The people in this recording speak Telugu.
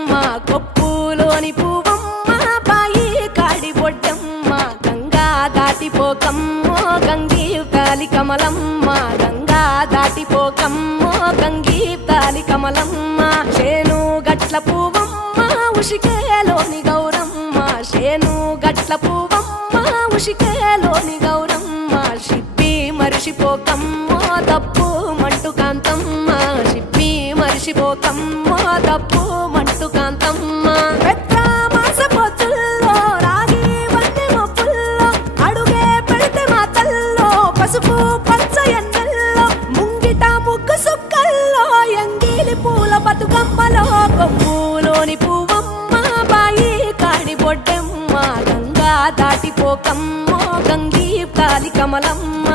బొడ్డెమ్మ కొప్పులోని పువ్వమ్మ బాయి కాడి బొడ్డెమ్మ గంగా దాటిపోకమ్మో గంగీ తాలి కమలమ్మ గంగా దాటిపోకమ్మో గంగీ తాలి కమలమ్మ చేను గట్ల పువ్వమ్మ ఉషికేలోని గౌరమ్మ చేను గట్ల పువ్వమ్మ ఉషికేలోని గౌరమ్మ షిప్పి మరిషిపోకమ్మో తప్పు మంటు కాంతమ్మ షిప్పి మరిషిపోకమ్మో తప్పు మంటు కాంతమ్మ పెద్ద మాస పొత్తుల్లో రాగి వన్నె మొప్పుల్లో అడుగే పెడితే మాతల్లో పసుపు పచ్చ ఎన్నెల్లో ముంగిట ముగ్గు సుక్కల్లో ఎంగిలి పూల బతుకమ్మలో కొమ్ములోని పువ్వమ్మ బాయి కాడి బొడ్డెమ్మ గంగా దాటిపోకమ్మో గంగీ తాలి కమలమ్మ